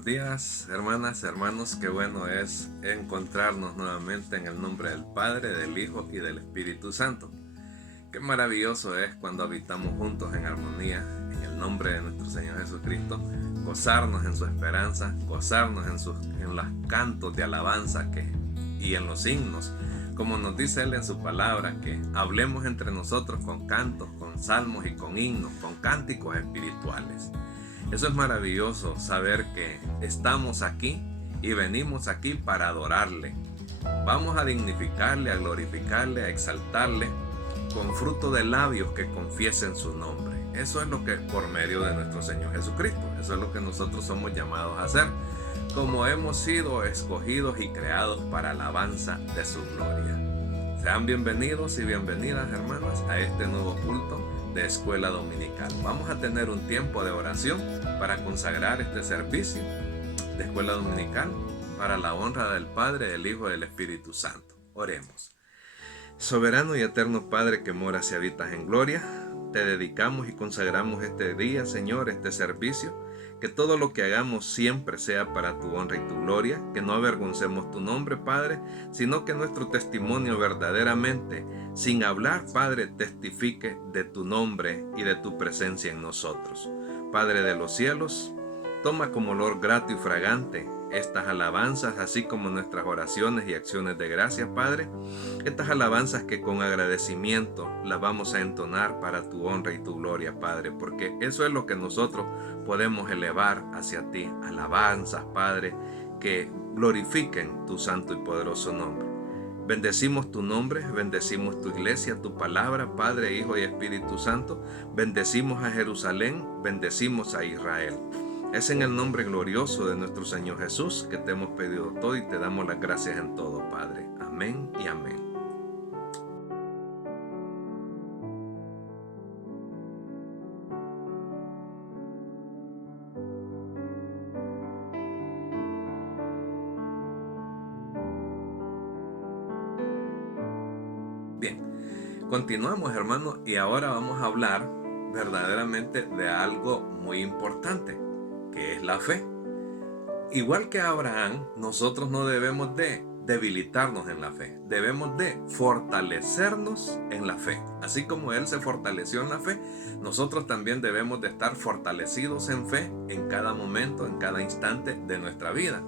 Buenos días, hermanas, hermanos. Qué bueno es encontrarnos nuevamente en el nombre del Padre, del Hijo y del Espíritu Santo. Qué maravilloso es cuando habitamos juntos en armonía, en el nombre de nuestro Señor Jesucristo, gozarnos en su esperanza, gozarnos en los cantos de alabanza y en los himnos, como nos dice Él en su palabra, que hablemos entre nosotros con cantos, con salmos y con himnos, con cánticos espirituales. Eso es maravilloso, saber que estamos aquí y venimos aquí para adorarle. Vamos a dignificarle, a glorificarle, a exaltarle con fruto de labios que confiesen su nombre. Eso es lo que por medio de nuestro Señor Jesucristo, eso es lo que nosotros somos llamados a hacer, como hemos sido escogidos y creados para alabanza de su gloria. Sean bienvenidos y bienvenidas, hermanas, a este nuevo culto de Escuela Dominical. Vamos a tener un tiempo de oración para consagrar este servicio de Escuela Dominical para la honra del Padre, del Hijo y del Espíritu Santo. Oremos. Soberano y eterno Padre que moras y habitas en gloria, te dedicamos y consagramos este día, Señor, este servicio. Que todo lo que hagamos siempre sea para tu honra y tu gloria, que no avergoncemos tu nombre, Padre, sino que nuestro testimonio verdaderamente, sin hablar, Padre, testifique de tu nombre y de tu presencia en nosotros. Padre de los cielos, toma como olor grato y fragante estas alabanzas, así como nuestras oraciones y acciones de gracias, Padre. Estas alabanzas que con agradecimiento las vamos a entonar para tu honra y tu gloria, Padre, porque eso es lo que nosotros podemos elevar hacia ti. Alabanzas, Padre, que glorifiquen tu santo y poderoso nombre. Bendecimos tu nombre, bendecimos tu iglesia, tu palabra, Padre, Hijo y Espíritu Santo. Bendecimos a Jerusalén, bendecimos a Israel. Es en el nombre glorioso de nuestro Señor Jesús que te hemos pedido todo y te damos las gracias en todo, Padre. Amén y amén. Bien, continuamos, hermanos, y ahora vamos a hablar verdaderamente de algo muy importante, que es la fe. Igual que Abraham, nosotros no debemos de debilitarnos en la fe, debemos de fortalecernos en la fe. Así como él se fortaleció en la fe, nosotros también debemos de estar fortalecidos en fe en cada momento, en cada instante de nuestra vida.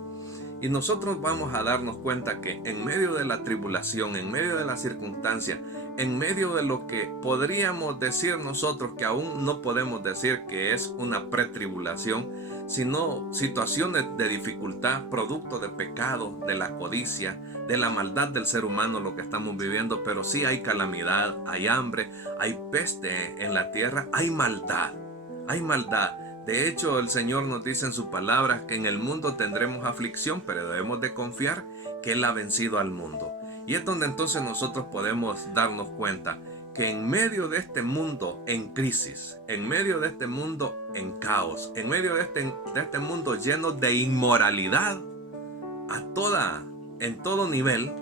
Y nosotros vamos a darnos cuenta que en medio de la tribulación, en medio de la circunstancia, en medio de lo que podríamos decir nosotros, que aún no podemos decir que es una pretribulación, sino situaciones de dificultad, producto de pecado, de la codicia, de la maldad del ser humano, lo que estamos viviendo, pero sí hay calamidad, hay hambre, hay peste en la tierra, hay maldad, hay maldad. De hecho, el Señor nos dice en su palabra que en el mundo tendremos aflicción, pero debemos de confiar que Él ha vencido al mundo. Y es donde entonces nosotros podemos darnos cuenta que en medio de este mundo en crisis, en medio de este mundo en caos, en medio de este mundo lleno de inmoralidad, en todo nivel,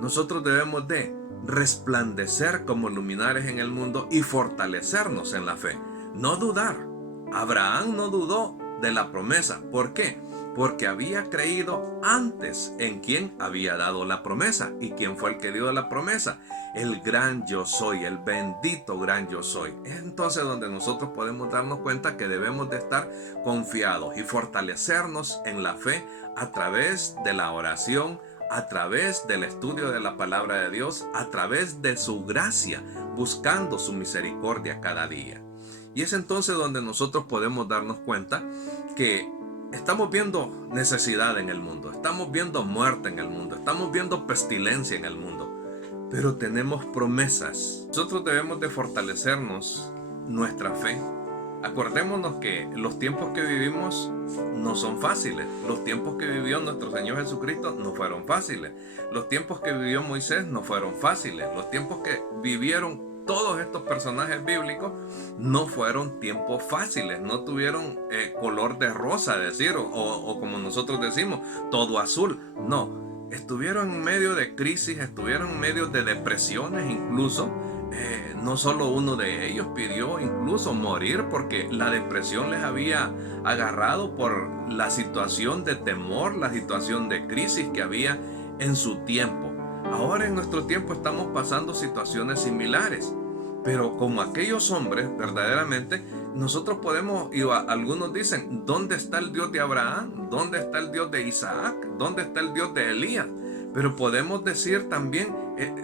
nosotros debemos de resplandecer como luminares en el mundo y fortalecernos en la fe. No dudar. Abraham no dudó de la promesa. ¿Por qué? Porque había creído antes en quien había dado la promesa. ¿Y quién fue el que dio la promesa? El gran yo soy, el bendito gran yo soy. Es entonces donde nosotros podemos darnos cuenta que debemos de estar confiados y fortalecernos en la fe a través de la oración, a través del estudio de la palabra de Dios, a través de su gracia, buscando su misericordia cada día. Y es entonces donde nosotros podemos darnos cuenta que estamos viendo necesidad en el mundo, estamos viendo muerte en el mundo, estamos viendo pestilencia en el mundo, pero tenemos promesas. Nosotros debemos de fortalecernos nuestra fe. Acordémonos que los tiempos que vivimos no son fáciles. Los tiempos que vivió nuestro Señor Jesucristo no fueron fáciles. Los tiempos que vivió Moisés no fueron fáciles. Los tiempos que vivieron todos estos personajes bíblicos no fueron tiempos fáciles, no tuvieron color de rosa, decir, o como nosotros decimos, todo azul. No, estuvieron en medio de crisis, estuvieron en medio de depresiones incluso, no solo uno de ellos pidió incluso morir porque la depresión les había agarrado por la situación de temor, la situación de crisis que había en su tiempo. Ahora en nuestro tiempo estamos pasando situaciones similares, pero como aquellos hombres, verdaderamente, nosotros podemos, y algunos dicen, ¿dónde está el Dios de Abraham? ¿Dónde está el Dios de Isaac? ¿Dónde está el Dios de Elías? Pero podemos decir también,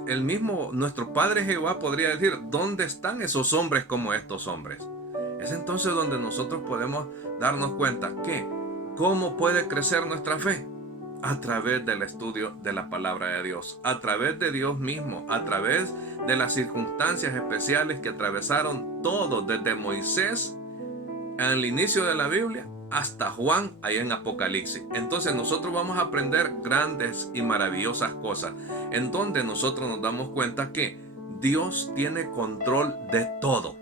el mismo nuestro Padre Jehová podría decir, ¿dónde están esos hombres como estos hombres? Es entonces donde nosotros podemos darnos cuenta que, ¿cómo puede crecer nuestra fe? A través del estudio de la palabra de Dios, a través de Dios mismo, a través de las circunstancias especiales que atravesaron todos, desde Moisés al inicio de la Biblia hasta Juan ahí en Apocalipsis. Entonces nosotros vamos a aprender grandes y maravillosas cosas, en donde nosotros nos damos cuenta que Dios tiene control de todo.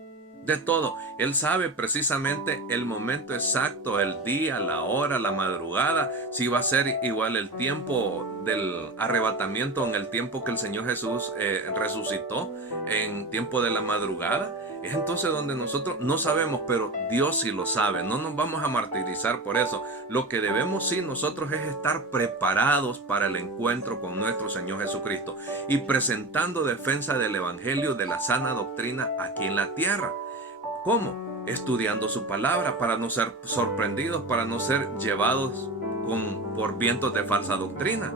De todo. Él sabe precisamente el momento exacto, el día, la hora, la madrugada, si va a ser igual el tiempo del arrebatamiento en el tiempo que el Señor Jesús resucitó, en tiempo de la madrugada. Es entonces donde nosotros no sabemos, pero Dios sí lo sabe. No nos vamos a martirizar por eso. Lo que debemos sí nosotros es estar preparados para el encuentro con nuestro Señor Jesucristo y presentando defensa del Evangelio de la sana doctrina aquí en la tierra. ¿Cómo? Estudiando su palabra para no ser sorprendidos, para no ser llevados por vientos de falsa doctrina.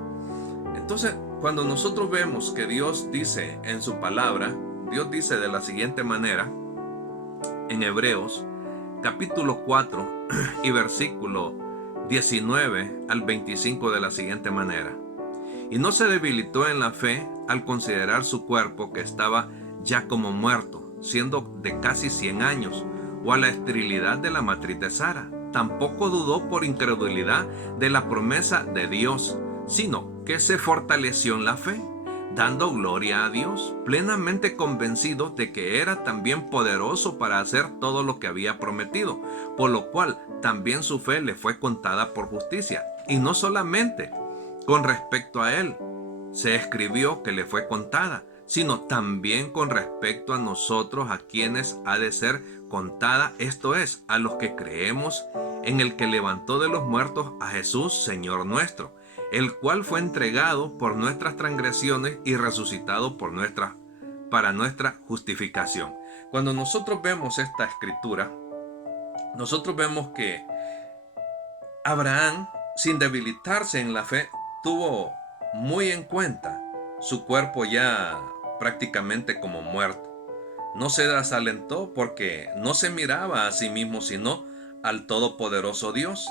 Entonces, cuando nosotros vemos que Dios dice en su palabra, Dios dice de la siguiente manera, en Hebreos, capítulo 4 y versículo 19 al 25 de la siguiente manera. Y no se debilitó en la fe al considerar su cuerpo que estaba ya como muerto, siendo de casi 100 años, o a la esterilidad de la matriz de Sara. Tampoco dudó por incredulidad de la promesa de Dios, sino que se fortaleció en la fe, dando gloria a Dios, plenamente convencido de que era también poderoso para hacer todo lo que había prometido, por lo cual también su fe le fue contada por justicia. Y no solamente con respecto a él se escribió que le fue contada, sino también con respecto a nosotros, a quienes ha de ser contada, esto es, a los que creemos en el que levantó de los muertos a Jesús, Señor nuestro, el cual fue entregado por nuestras transgresiones y resucitado para nuestra justificación. Cuando nosotros vemos esta escritura, nosotros vemos que Abraham, sin debilitarse en la fe, tuvo muy en cuenta su cuerpo ya prácticamente como muerto. No se desalentó porque no se miraba a sí mismo, sino al todopoderoso Dios,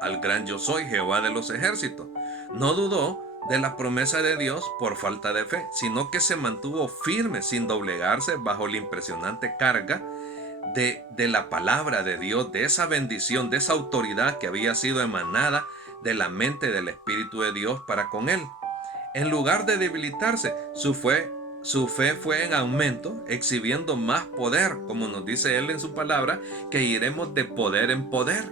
al gran yo soy, Jehová de los ejércitos. No dudó de la promesa de Dios por falta de fe, sino que se mantuvo firme sin doblegarse bajo la impresionante carga de la palabra de Dios, de esa bendición, de esa autoridad que había sido emanada de la mente del Espíritu de Dios para con él. En lugar de debilitarse, su fe fue en aumento, exhibiendo más poder, como nos dice él en su palabra, que iremos de poder en poder.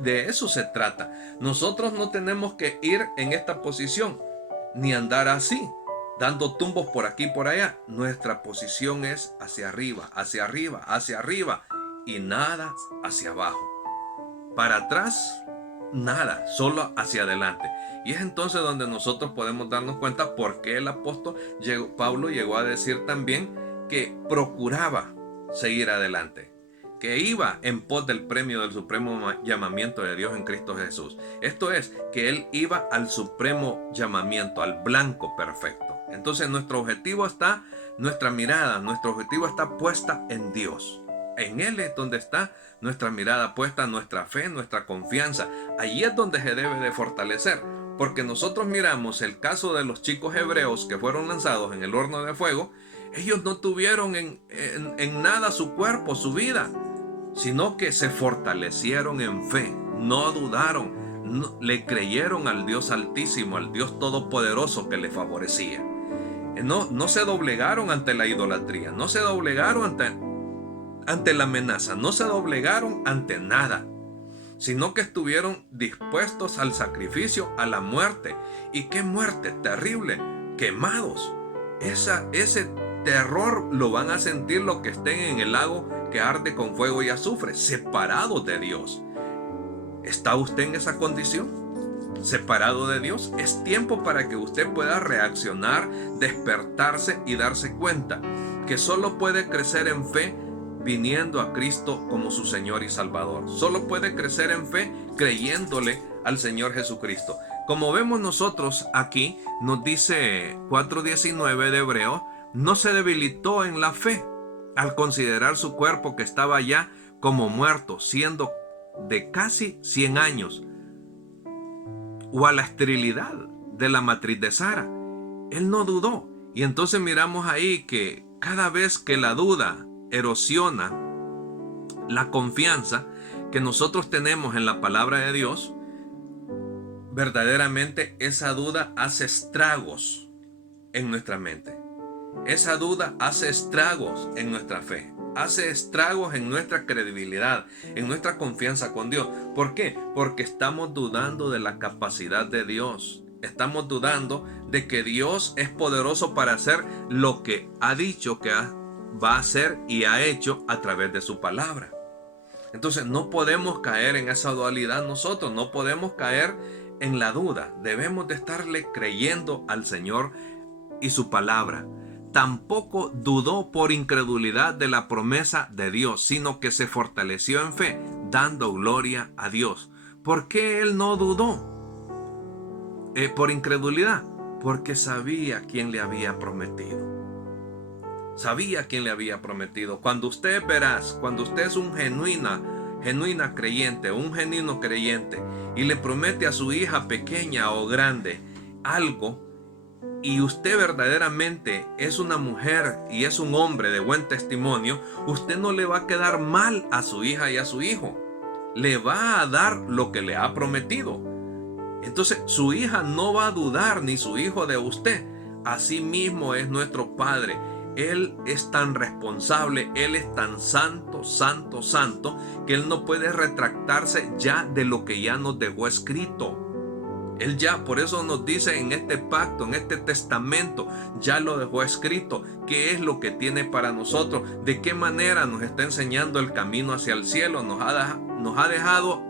De eso se trata. Nosotros no tenemos que ir en esta posición, ni andar así, dando tumbos por aquí y por allá. Nuestra posición es hacia arriba, hacia arriba, hacia arriba, y nada hacia abajo. Para atrás, nada, solo hacia adelante. Y es entonces donde nosotros podemos darnos cuenta por qué el apóstol Pablo llegó a decir también que procuraba seguir adelante, que iba en pos del premio del supremo llamamiento de Dios en Cristo Jesús. Esto es, que él iba al supremo llamamiento, al blanco perfecto. Entonces nuestro objetivo está, nuestra mirada, nuestro objetivo está puesta en Dios. En Él es donde está nuestra mirada puesta, nuestra fe, nuestra confianza. Allí es donde se debe de fortalecer. Porque nosotros miramos el caso de los chicos hebreos que fueron lanzados en el horno de fuego. Ellos no tuvieron en nada su cuerpo, su vida, sino que se fortalecieron en fe. No dudaron, le creyeron al Dios Altísimo, al Dios Todopoderoso que les favorecía. No se doblegaron ante la idolatría, no se doblegaron ante la amenaza, no se doblegaron ante nada, sino que estuvieron dispuestos al sacrificio, a la muerte. ¿Y qué muerte terrible? Quemados. Ese terror lo van a sentir los que estén en el lago que arde con fuego y azufre, separados de Dios. ¿Está usted en esa condición? ¿Separado de Dios? Es tiempo para que usted pueda reaccionar, despertarse y darse cuenta que solo puede crecer en fe viniendo a Cristo como su Señor y Salvador. Solo puede crecer en fe creyéndole al Señor Jesucristo. Como vemos nosotros aquí, nos dice 4:19 de Hebreo, no se debilitó en la fe al considerar su cuerpo que estaba ya como muerto, siendo de casi 100 años, o a la esterilidad de la matriz de Sara. Él no dudó. Y entonces miramos ahí que cada vez que la duda erosiona la confianza que nosotros tenemos en la palabra de Dios, verdaderamente esa duda hace estragos en nuestra mente. Esa duda hace estragos en nuestra fe, hace estragos en nuestra credibilidad, en nuestra confianza con Dios. ¿Por qué? Porque estamos dudando de la capacidad de Dios. Estamos dudando de que Dios es poderoso para hacer lo que ha dicho que va a hacer y ha hecho a través de su palabra. Entonces no podemos caer en esa dualidad nosotros, no podemos caer en la duda. Debemos de estarle creyendo al Señor y su palabra. Tampoco dudó por incredulidad de la promesa de Dios, sino que se fortaleció en fe, dando gloria a Dios. ¿Por qué él no dudó? Por incredulidad, porque sabía quién le había prometido. Sabía quién le había prometido. Cuando usted es veraz, cuando usted es un genuina creyente, un genuino creyente, y le promete a su hija pequeña o grande algo, y usted verdaderamente es una mujer y es un hombre de buen testimonio, usted no le va a quedar mal a su hija y a su hijo. Le va a dar lo que le ha prometido. Entonces su hija no va a dudar, ni su hijo, de usted. Así mismo es nuestro Padre. Él es tan responsable, Él es tan santo, santo, santo, que Él no puede retractarse ya de lo que ya nos dejó escrito. Él ya, por eso nos dice en este pacto, en este testamento, ya lo dejó escrito. ¿Qué es lo que tiene para nosotros? ¿De qué manera nos está enseñando el camino hacia el cielo? Nos ha dejado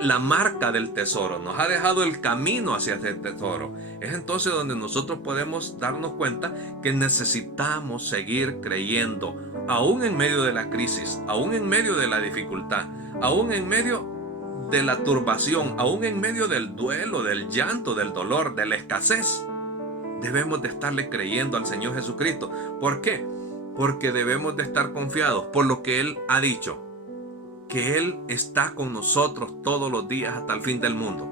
la marca del tesoro, nos ha dejado el camino hacia ese tesoro. Es entonces donde nosotros podemos darnos cuenta que necesitamos seguir creyendo, aún en medio de la crisis, aún en medio de la dificultad, aún en medio de la turbación, aún en medio del duelo, del llanto, del dolor, de la escasez. Debemos de estarle creyendo al Señor Jesucristo. ¿Por qué? Porque debemos de estar confiados por lo que Él ha dicho, que Él está con nosotros todos los días hasta el fin del mundo,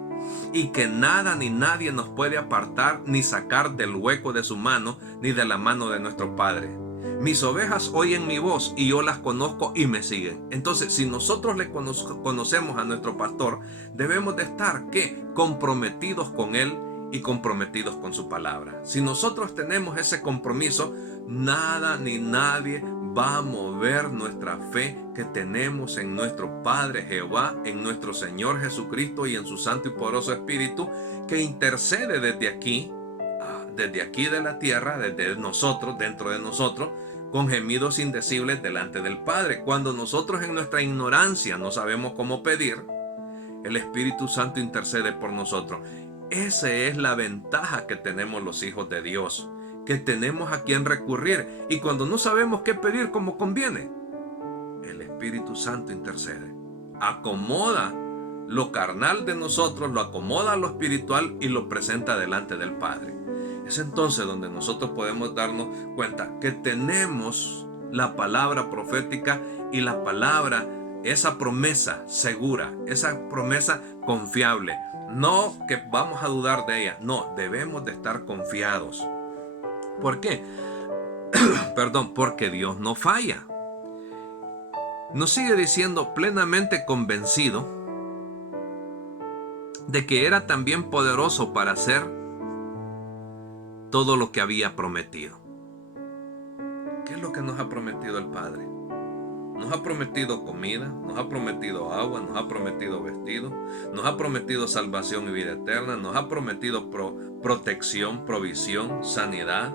y que nada ni nadie nos puede apartar ni sacar del hueco de su mano, ni de la mano de nuestro Padre. Mis ovejas oyen mi voz y yo las conozco y me siguen. Entonces, si nosotros le conocemos a nuestro pastor, debemos de estar, ¿qué? Comprometidos con Él y comprometidos con su palabra. Si nosotros tenemos ese compromiso, nada ni nadie va a mover nuestra fe que tenemos en nuestro Padre Jehová, en nuestro Señor Jesucristo y en su Santo y Poderoso Espíritu, que intercede desde aquí de la tierra, desde nosotros, dentro de nosotros, con gemidos indecibles delante del Padre. Cuando nosotros en nuestra ignorancia no sabemos cómo pedir, el Espíritu Santo intercede por nosotros. Esa es la ventaja que tenemos los hijos de Dios, que tenemos a quien recurrir, y cuando no sabemos qué pedir como conviene, el Espíritu Santo intercede, acomoda lo carnal de nosotros, lo acomoda a lo espiritual y lo presenta delante del Padre. Es entonces donde nosotros podemos darnos cuenta que tenemos la palabra profética y la palabra, esa promesa segura, esa promesa confiable. No que vamos a dudar de ella, no, debemos de estar confiados. ¿Por qué? Porque Dios no falla. Nos sigue diciendo, plenamente convencido de que era también poderoso para hacer todo lo que había prometido. ¿Qué es lo que nos ha prometido el Padre? Nos ha prometido comida, nos ha prometido agua, nos ha prometido vestido, nos ha prometido salvación y vida eterna, nos ha prometido protección, provisión, sanidad,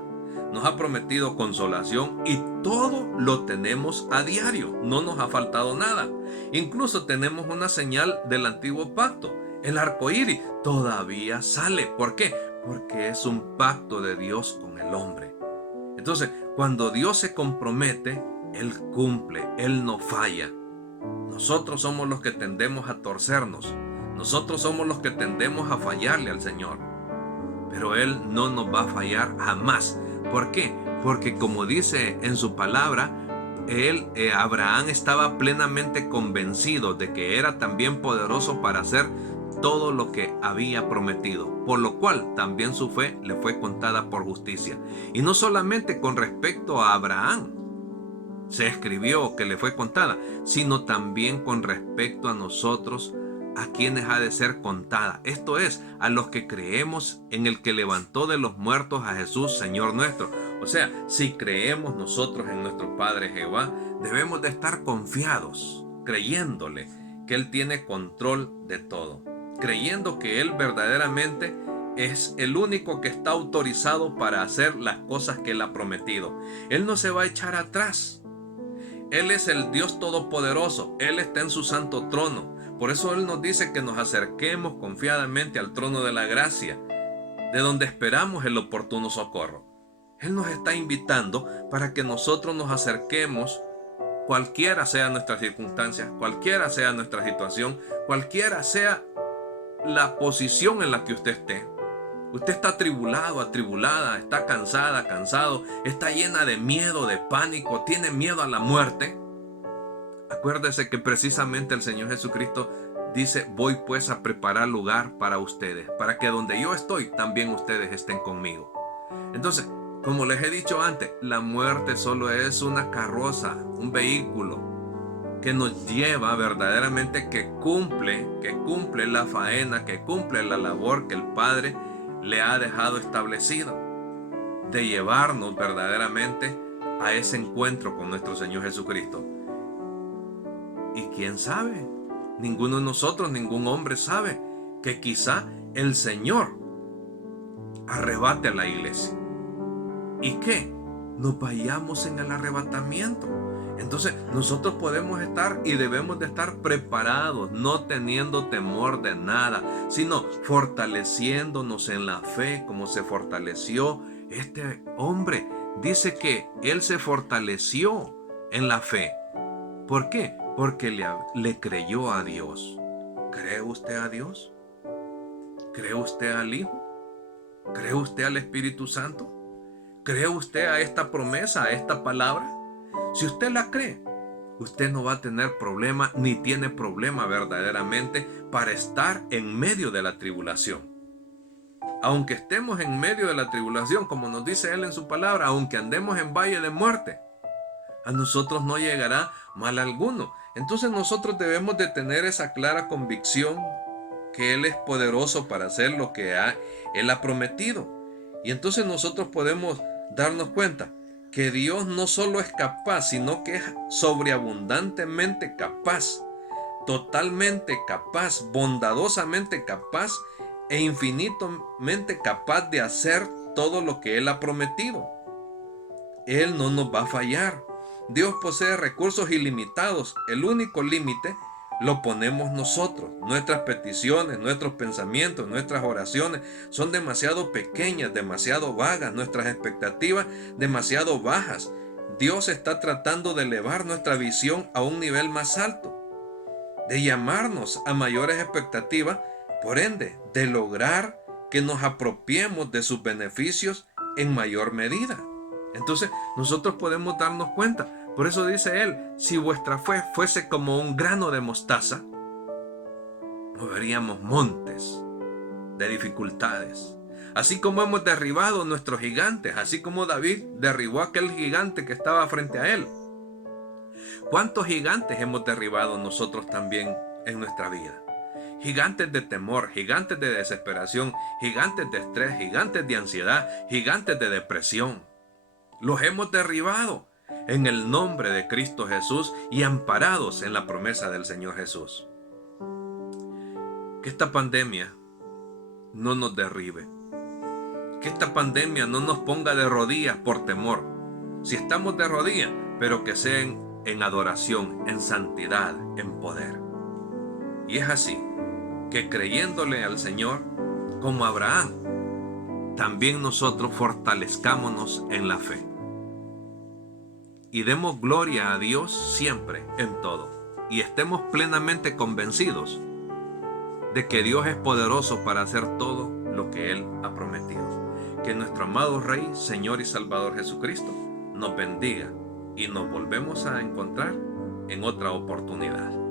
nos ha prometido consolación y todo lo tenemos a diario. No nos ha faltado nada. Incluso tenemos una señal del antiguo pacto. El arco iris todavía sale. ¿Por qué? Porque es un pacto de Dios con el hombre. Entonces, cuando Dios se compromete, Él cumple, Él no falla. Nosotros somos los que tendemos a torcernos. Nosotros somos los que tendemos a fallarle al Señor. Pero Él no nos va a fallar jamás. ¿Por qué? Porque como dice en su palabra, Abraham estaba plenamente convencido de que era también poderoso para hacer todo lo que había prometido, por lo cual también su fe le fue contada por justicia. Y no solamente con respecto a Abraham se escribió que le fue contada, sino también con respecto a nosotros, a quienes ha de ser contada. Esto es, a los que creemos en el que levantó de los muertos a Jesús, Señor nuestro. O sea, si creemos nosotros en nuestro Padre Jehová, debemos de estar confiados, creyéndole que Él tiene control de todo, creyendo que Él verdaderamente es el único que está autorizado para hacer las cosas que Él ha prometido. Él no se va a echar atrás. Él es el Dios Todopoderoso. Él está en su santo trono. Por eso Él nos dice que nos acerquemos confiadamente al trono de la gracia, de donde esperamos el oportuno socorro. Él nos está invitando para que nosotros nos acerquemos, cualquiera sea nuestra circunstancia, cualquiera sea nuestra situación, cualquiera sea la posición en la que usted esté. Usted está atribulado, atribulada, está cansada, cansado, está llena de miedo, de pánico, tiene miedo a la muerte. Acuérdese que precisamente el Señor Jesucristo dice: voy pues a preparar lugar para ustedes, para que donde yo estoy, también ustedes estén conmigo. Entonces, como les he dicho antes, la muerte solo es una carroza, un vehículo que nos lleva verdaderamente, que cumple la faena, que cumple la labor que el Padre le ha dejado establecido, de llevarnos verdaderamente a ese encuentro con nuestro Señor Jesucristo. Y quién sabe, ninguno de nosotros, ningún hombre sabe que quizá el Señor arrebate a la iglesia y que nos vayamos en el arrebatamiento. Entonces nosotros podemos estar y debemos de estar preparados, no teniendo temor de nada, sino fortaleciéndonos en la fe, como se fortaleció este hombre. Dice que él se fortaleció en la fe. ¿Por qué? Porque le creyó a Dios. ¿Cree usted a Dios? ¿Cree usted al Hijo? ¿Cree usted al Espíritu Santo? ¿Cree usted a esta promesa, a esta palabra? Si usted la cree, usted no va a tener problema, ni tiene problema verdaderamente para estar en medio de la tribulación. Aunque estemos en medio de la tribulación, como nos dice Él en su palabra, aunque andemos en valle de muerte, a nosotros no llegará mal alguno. Entonces nosotros debemos de tener esa clara convicción que Él es poderoso para hacer lo que Él ha prometido. Y entonces nosotros podemos darnos cuenta que Dios no solo es capaz, sino que es sobreabundantemente capaz, totalmente capaz, bondadosamente capaz e infinitamente capaz de hacer todo lo que Él ha prometido. Él no nos va a fallar. Dios posee recursos ilimitados. El único límite lo ponemos nosotros. Nuestras peticiones, nuestros pensamientos, nuestras oraciones son demasiado pequeñas, demasiado vagas, nuestras expectativas demasiado bajas. Dios está tratando de elevar nuestra visión a un nivel más alto, de llamarnos a mayores expectativas, por ende, de lograr que nos apropiemos de sus beneficios en mayor medida. Entonces nosotros podemos darnos cuenta. Por eso dice Él: si vuestra fe fuese como un grano de mostaza, moveríamos montes de dificultades. Así como hemos derribado nuestros gigantes, así como David derribó aquel gigante que estaba frente a él. ¿Cuántos gigantes hemos derribado nosotros también en nuestra vida? Gigantes de temor, gigantes de desesperación, gigantes de estrés, gigantes de ansiedad, gigantes de depresión. Los hemos derribado en el nombre de Cristo Jesús y amparados en la promesa del Señor Jesús. Que esta pandemia no nos derribe. Que esta pandemia no nos ponga de rodillas por temor. Si estamos de rodillas, pero que sean en adoración, en santidad, en poder. Y es así que creyéndole al Señor, como Abraham, también nosotros fortalezcámonos en la fe. Y demos gloria a Dios siempre en todo. Y estemos plenamente convencidos de que Dios es poderoso para hacer todo lo que Él ha prometido. Que nuestro amado Rey, Señor y Salvador Jesucristo nos bendiga y nos volvemos a encontrar en otra oportunidad.